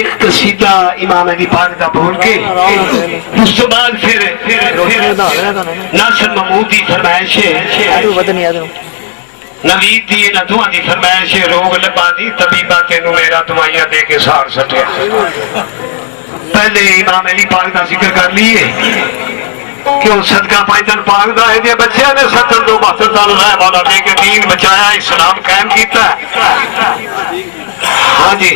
एक कसीदा इमाम अली पाक का बोल के उस तो बाद फिर नासिर महमूद की फरमाइश है, नवीद दी ना दुआ दी फरमाइश है, रोग लबा दी तबीबा तेनू मेरा दवाइयां दे के सार सटिया। पहले इमाम अली पाक का जिक्र कर लिए क्यों सदका पाइदन पाक दा है बच्चे ने 70-72 साल रह मौला दे के दीन बचाया, इस्लाम कायम किया। हाँ जी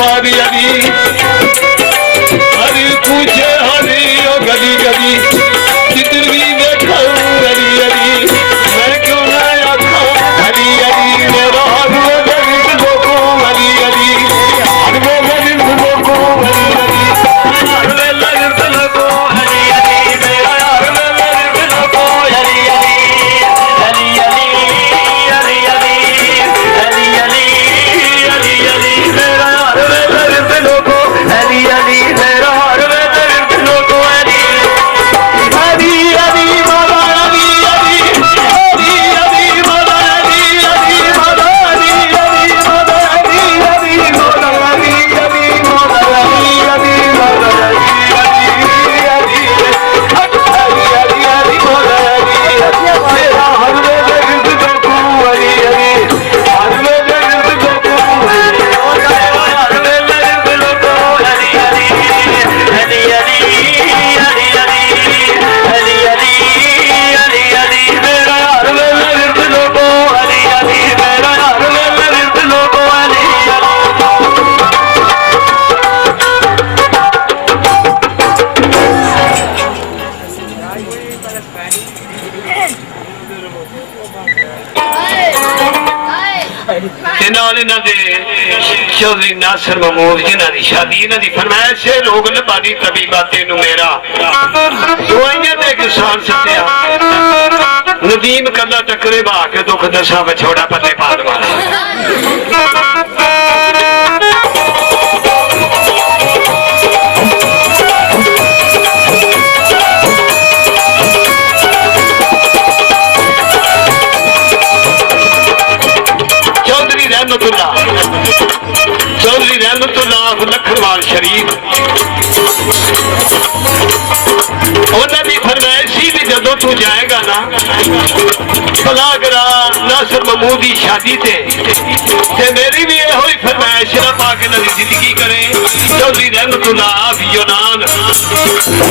बारी अली हरी पूछे हरी ओ गली गली जिधर भी देखा अली अली मैं क्यों ना आखा अली अली मेरा हर वो गरीब लोगों अली अली हर वो गरीब लोगों अली अली हर वे गरीब लोगों अली अली मेरा हर वे गरीब लोगों अली अली अली अली अली अली अली अली अली अली मेरा हर वे गरीब लोगों अली अली मेरा हर वे गरीब लोगों अली अली अली मौला अली अली अली अली मौला अली अली मौला अली अली मौला अली अली मौला अली अली मौला अली अली मौला अली अली अली अली मौला अली मेरा हर वे गरीब लोगों अली अली हर वे गरीब लोगों अली हर वे गरीब लोगों अली अली अली अली अली अली अली अली अली अली मेरा हर वे गरीब लोगों अली अली मेरा हर वे गरीब लोगों अली चौधरी नासिर महमूद जिन्हों की शादी इन्हों की फरमाइश है लोग लबानी तबीबा तेनू मेरा दुआइयां दे के सान सत्या नदीम कला टकरे बहा के दुख दसा बछोड़ा पते पाल वाला चौधरी रहमतुल्लाह लखनवाल शरीफ उन्होंने फरमाइश सी भी जदों तू जाएगा ना भलागरा नासिर महमूद की शादी ते मेरी भी यही ही फरमाइश ना पा के नदी जिंदगी करे चौधरी रहमतुल्लाह यूनान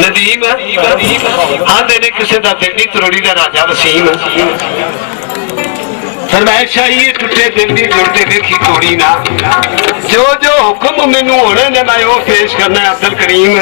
नदीम आंदे ने किसी का दिल नहीं त्रोड़ी का राजा वसीम फरमाइश आई टुटे दिल की जुड़ते देखी तोड़ी ना जो जो हुक्म मैनू होने ने मैं वो पेश करना अब्दुल करीम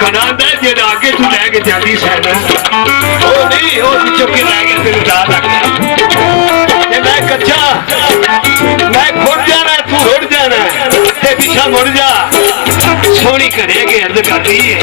कनादा जेड़ा आगे तू लैके जाती सैन वो नहीं वो चुक के लै गया तेन उठा तक मैं कच्चा मैं खुद जाना तू रुड़ जाना ते पिछा मुड़ जा सोनी घरे के अर्ज करती है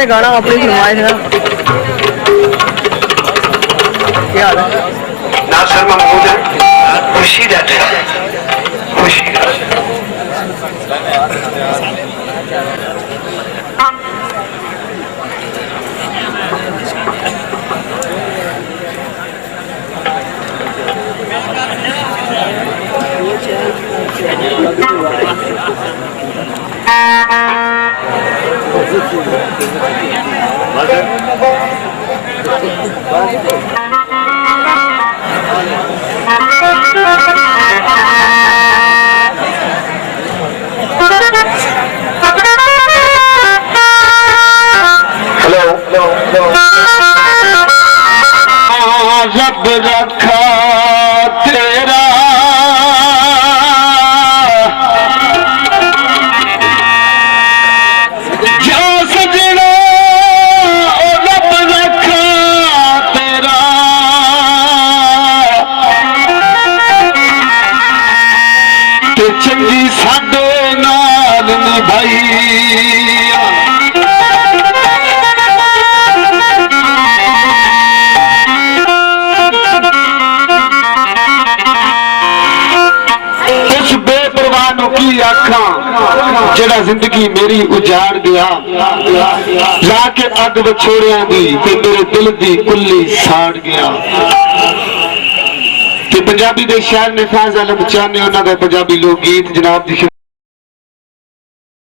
ने गाना अपनी फरमाइश ना क्या हाल है नासिर महमूद है खुशी रहते खुशी रब रखा तेरा जा सजना रब रखा तेरा ते चंगी साडे नाल निभाई जड़ा जिंदगी मेरी उजाड़ दिया लाके अग विछोड़िया दी ते मेरे दिल दी कुल्ली साड़ गया ते पंजाबी दे शायर ने फैज आलम चाने उन्हां दा पंजाबी लोक गीत जनाब दी